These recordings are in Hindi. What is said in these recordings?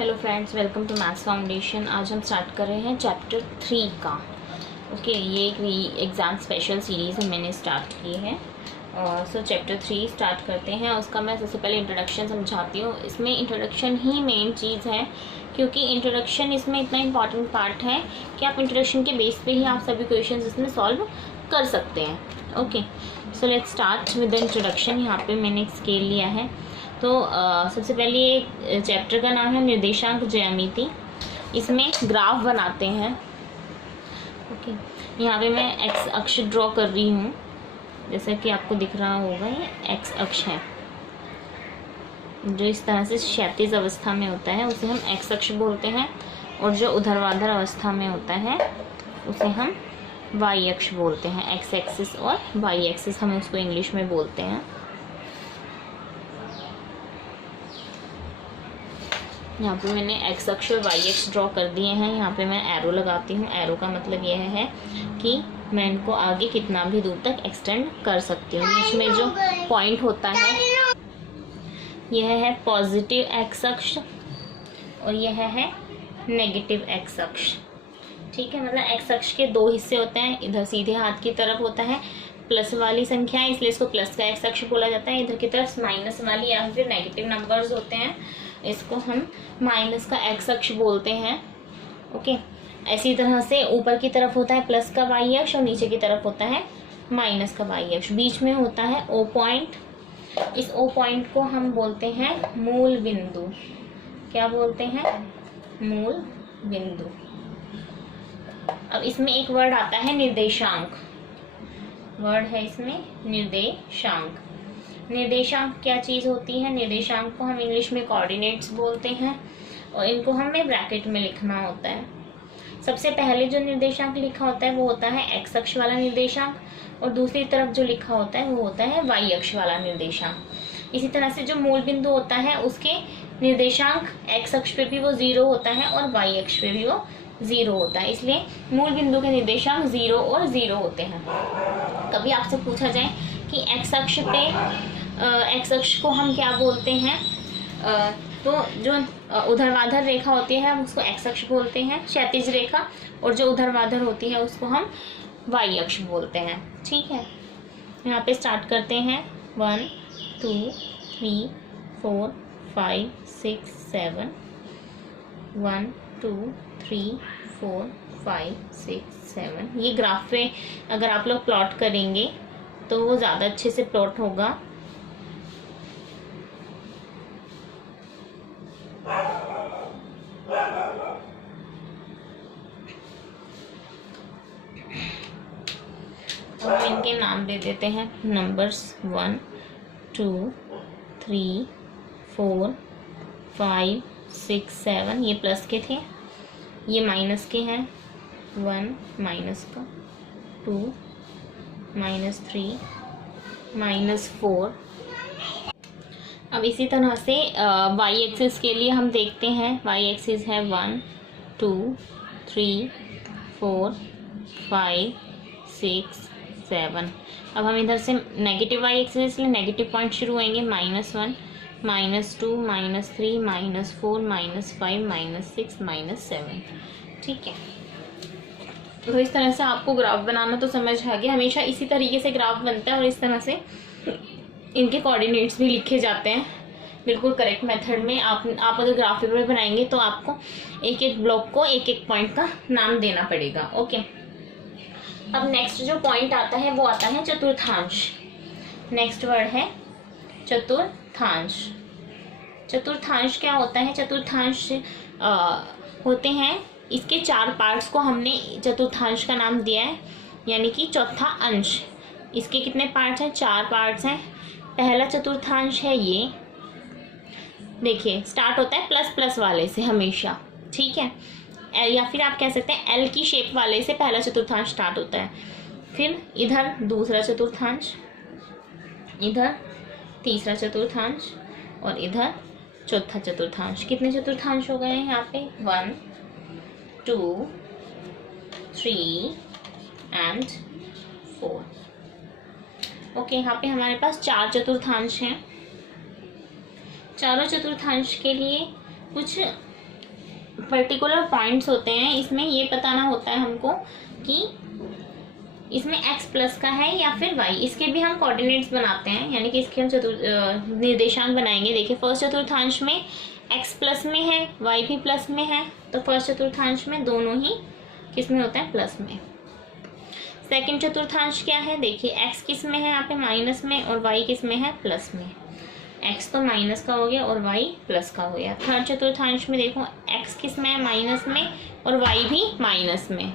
Hello friends, welcome to maths foundation. आज हम स्टार्ट कर रहे हैं चैप्टर 3 का। ओके, ये एक एग्ज़ाम स्पेशल सीरीज़ मैंने स्टार्ट की है। सो चैप्टर 3 स्टार्ट करते हैं। उसका मैं सबसे पहले इंट्रोडक्शन समझाती हूँ। इसमें इंट्रोडक्शन ही मेन चीज़ है, क्योंकि इंट्रोडक्शन इसमें इतना इंपॉर्टेंट पार्ट है कि आप इंट्रोडक्शन के बेस पे ही आप सभी क्वेश्चन इसमें सॉल्व कर सकते हैं। Okay, so let's start with the introduction. यहाँ पे मैंने एक स्केल लिया है। तो सबसे पहले ये चैप्टर का नाम है निर्देशांक ज्यामिति। इसमें ग्राफ बनाते हैं। ओके, यहाँ पे मैं एक्स अक्ष ड्रॉ कर रही हूँ, जैसा कि आपको दिख रहा होगा। ये एक्स अक्ष है जो इस तरह से क्षैतिज अवस्था में होता है, उसे हम एक्स अक्ष बोलते हैं। और जो ऊर्ध्वाधर अवस्था में होता है उसे हम वाई अक्ष बोलते हैं। एक्स एक्सिस और वाई एक्सिस हम उसको इंग्लिश में बोलते हैं। यहाँ पे मैंने एक्स अक्ष और वाई अक्ष ड्रॉ कर दिए हैं। यहाँ पे मैं एरो लगाती हूँ। एरो का मतलब यह है कि मैं इनको आगे कितना भी दूर तक एक्सटेंड कर सकती हूँ। बीच में जो पॉइंट होता है यह है पॉजिटिव एक्स अक्ष और यह है नेगेटिव एक्स अक्ष। ठीक है, मतलब एक्स अक्ष के दो हिस्से होते हैं। इधर सीधे हाथ की तरफ होता है प्लस वाली संख्या है, इसलिए इसको प्लस का एक्स अक्ष बोला जाता है। इधर की तरफ माइनस वाली या फिर नेगेटिव नंबर्स होते हैं, इसको हम माइनस का एक्स अक्ष बोलते हैं। ओके, ऐसी तरह से ऊपर की तरफ होता है प्लस का वाई अक्ष और नीचे की तरफ होता है माइनस का वाई अक्ष। बीच में होता है ओ पॉइंट। इस ओ पॉइंट को हम बोलते हैं मूल बिंदु। क्या बोलते हैं? मूल बिंदु। अब इसमें एक वर्ड आता है निर्देशांक। वर्ड है इसमें निर्देशांक। निर्देशांक क्या चीज़ होती है? निर्देशांक को हम इंग्लिश में कोऑर्डिनेट्स बोलते हैं और इनको हमें ब्रैकेट में लिखना होता है। सबसे पहले जो निर्देशांक लिखा होता है वो होता है एक्स अक्ष वाला निर्देशांक, और दूसरी तरफ जो लिखा होता है वो होता है वाई अक्ष वाला निर्देशांक। इसी तरह से जो मूल बिंदु होता है उसके निर्देशांक एक्स अक्ष पे भी वो 0 होता है और वाई अक्ष पे भी वो 0 होता है। इसलिए मूल बिंदु के निर्देशांक 0 और 0 होते हैं। कभी आपसे पूछा जाए कि एक्स अक्ष पे एक्स अक्ष को हम क्या बोलते हैं, तो जो ऊर्ध्वाधर रेखा होती है हम उसको एक्स अक्ष बोलते हैं, क्षैतिज रेखा, और जो ऊर्ध्वाधर होती है उसको हम वाई अक्ष बोलते हैं। ठीक है, यहाँ पे स्टार्ट करते हैं। 1 2 3 4 5 6 7 1 2 3 4 5 6 7। ये ग्राफ पे अगर आप लोग प्लॉट करेंगे तो वो ज़्यादा अच्छे से प्लॉट होगा। और इनके नाम दे देते हैं नंबर्स 1 2 3 4 5 6 7। ये प्लस के थे, ये माइनस के हैं। 1 माइनस का, 2 -3 -4। अब इसी तरह से वाई एक्सिस के लिए हम देखते हैं। वाई एक्सिस है 1 2 3 4 5 6 7। अब हम इधर से नेगेटिव वाई एक्सिस इसलिए नेगेटिव पॉइंट शुरू होंगे। -1 -2 -3 -4 -5 -6 -7। ठीक है, तो इस तरह से आपको ग्राफ बनाना तो समझ आ गया। हमेशा इसी तरीके से ग्राफ बनता है और इस तरह से इनके कोऑर्डिनेट्स भी लिखे जाते हैं बिल्कुल करेक्ट मेथड में। आप अगर ग्राफ पेपर बनाएंगे तो आपको एक एक ब्लॉक को एक एक पॉइंट का नाम देना पड़ेगा। ओके, अब नेक्स्ट जो पॉइंट आता है वो आता है चतुर्थांश। नेक्स्ट वर्ड है चतुर्थांश। चतुर्थांश क्या होता है? चतुर्थांश होते हैं, इसके 4 पार्ट्स को हमने चतुर्थांश का नाम दिया है, यानी कि चौथा अंश। इसके कितने पार्ट्स हैं? 4 पार्ट्स हैं। पहला चतुर्थांश है ये, देखिए स्टार्ट होता है प्लस प्लस वाले से हमेशा। ठीक है, या फिर आप कह सकते हैं एल की शेप वाले से पहला चतुर्थांश स्टार्ट होता है। फिर इधर दूसरा चतुर्थांश, इधर तीसरा चतुर्थांश और इधर चौथा चतुर्थांश। कितने चतुर्थांश हो गए हैं यहाँ पे? 1 2 3 एंड 4। ओके, यहाँ पे हमारे पास 4 चतुर्थांश हैं। चारों चतुर्थांश के लिए कुछ पर्टिकुलर पॉइंट्स होते हैं, इसमें ये बताना होता है हमको कि इसमें x प्लस का है या फिर y, इसके भी हम कोऑर्डिनेट्स बनाते हैं, यानी कि इसके हम निर्देशांक बनाएंगे। देखिए फर्स्ट चतुर्थांश में x प्लस में है, y भी प्लस में है, तो फर्स्ट चतुर्थांश में दोनों ही किस में होता है, प्लस में। सेकंड चतुर्थांश क्या है, देखिए x किस में है यहाँ पे, माइनस में, और y किस में है, प्लस में। x तो माइनस का हो गया और y प्लस का हो गया। थर्ड चतुर्थांश में देखो x किस में है, माइनस में, और y भी माइनस में।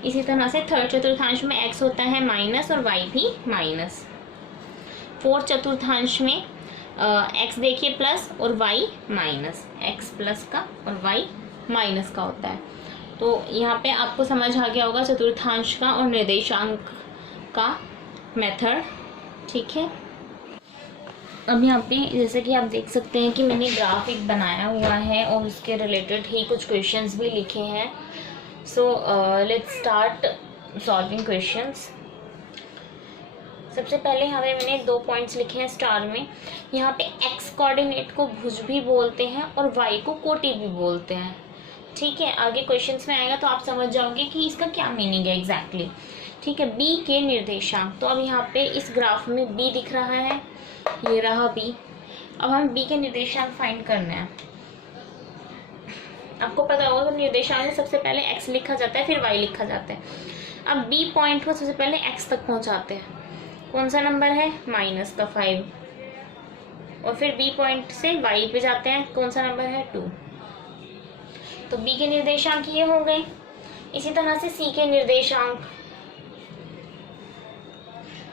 इसी तरह से थर्ड चतुर्थांश में x होता है माइनस और y भी माइनस। फोर्थ चतुर्थांश में x देखिए प्लस और y माइनस, x प्लस का और y माइनस का होता है। तो यहाँ पे आपको समझ आ गया होगा चतुर्थांश का और निर्देशांक का मेथड, ठीक है। अब यहाँ पे जैसे कि आप देख सकते हैं कि मैंने ग्राफिक बनाया हुआ है और उसके रिलेटेड ही कुछ क्वेश्चंस भी लिखे हैं। So let's start solving questions. सबसे पहले यहाँ पे मैंने 2 पॉइंट्स लिखे हैं स्टार में। यहाँ पे x कोऑर्डिनेट को भुज भी बोलते हैं और y को कोटि भी बोलते हैं, ठीक है। आगे क्वेश्चंस में आएगा तो आप समझ जाओगे कि इसका क्या मीनिंग है एग्जैक्टली, ठीक है। b के निर्देशांक, तो अब यहाँ पे इस ग्राफ में b दिख रहा है, ये रहा b। अब हम b के निर्देशांक फाइंड करने हैं। आपको पता होगा तो निर्देशांक में सबसे पहले x लिखा जाता है, फिर y लिखा जाता है। अब b पॉइंट को सबसे पहले x तक पहुंचाते हैं, कौन सा नंबर है, माइनस का 5, और फिर b पॉइंट से y पे जाते हैं, कौन सा नंबर है, 2। तो b के निर्देशांक ये हो गए। इसी तरह से c के निर्देशांक,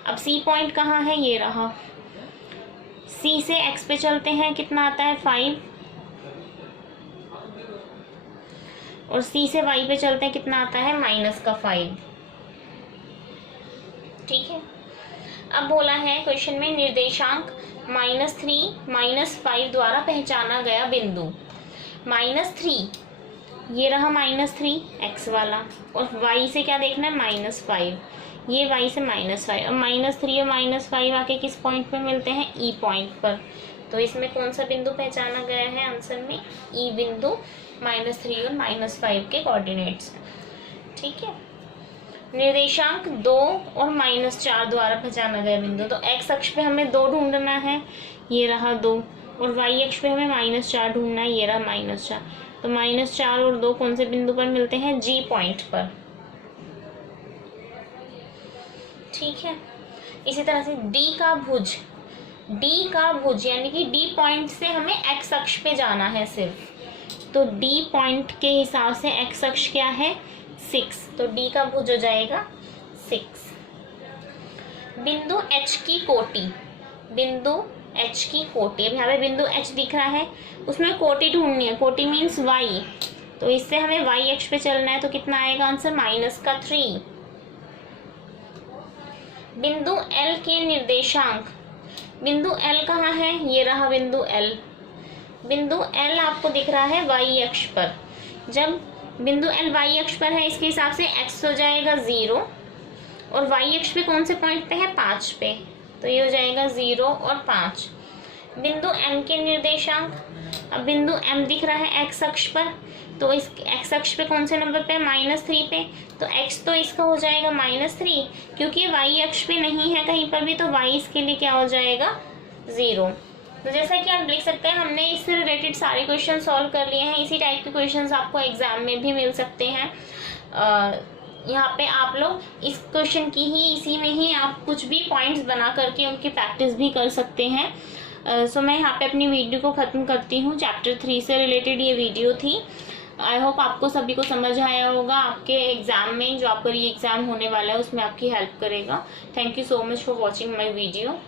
अब c पॉइंट कहाँ है, ये रहा। c से x पे चलते हैं, कितना आता है, 5, और c से y पे चलते हैं, कितना आता है, माइनस का 5, ठीक है। अब बोला है क्वेश्चन में निर्देशांक -3, -5 द्वारा पहचाना गया बिंदु। -3 ये रहा, -3 x वाला, और y से क्या देखना है, -5, ये y से -5। अब -3 और -5 आके किस पॉइंट पे मिलते हैं, e पॉइंट पर। तो इसमें कौन सा बिंदु पहचाना गया है, आंसर में e बिंदु, -3 और -5 के कोऑर्डिनेट्स, ठीक है। निर्देशांक 2 और -4 द्वारा पहचाना गया बिंदु, तो x अक्ष पे हमें 2 ढूंढना है, ये रहा 2, और y अक्ष पे हमें -4 ढूंढना है, ये रहा -4। तो -4 और 2 कौन से बिंदु पर मिलते हैं, g पॉइंट पर, ठीक है। इसी तरह से d का भुज यानी कि d पॉइंट से हमें x अक्ष पे जाना है सिर्फ, तो d पॉइंट के हिसाब से x अक्ष क्या है, 6, तो d का भुज हो जाएगा 6। बिंदु h की कोटि, अब यहाँ पे बिंदु h दिख रहा है, उसमें कोटि ढूंढनी है, कोटि मीन्स y, तो इससे हमें y अक्ष पे चलना है, तो कितना आएगा आंसर, -3। बिंदु L के निर्देशांक, बिंदु L कहाँ है, ये रहा बिंदु L। बिंदु L आपको दिख रहा है y अक्ष पर, जब बिंदु L y अक्ष पर है इसके हिसाब से x हो जाएगा 0, और y अक्ष पे कौन से पॉइंट पे है, 5 पे, तो ये हो जाएगा 0 और 5। बिंदु M के निर्देशांक, अब बिंदु M दिख रहा है x अक्ष पर, तो इस x अक्ष पे कौन से नंबर पे, -3 पे, तो x तो इसका हो जाएगा -3, क्योंकि y अक्ष पे नहीं है कहीं पर भी, तो y इसके लिए क्या हो जाएगा, 0। तो जैसा कि आप देख सकते हैं हमने इससे रिलेटेड सारे क्वेश्चन सॉल्व कर लिए हैं। इसी टाइप के क्वेश्चंस आपको एग्जाम में भी मिल सकते हैं। यहाँ पे आप लोग इस क्वेश्चन की ही इसी में ही आप कुछ भी पॉइंट्स बना करके उनकी प्रैक्टिस भी कर सकते हैं। सो मैं यहाँ पे अपनी वीडियो को ख़त्म करती हूँ। चैप्टर 3 से रिलेटेड ये वीडियो थी। आई होप आपको सभी को समझ आया होगा, आपके एग्जाम में जो आपका री एग्ज़ाम होने वाला है उसमें आपकी हेल्प करेगा। Thank you so much for watching my video.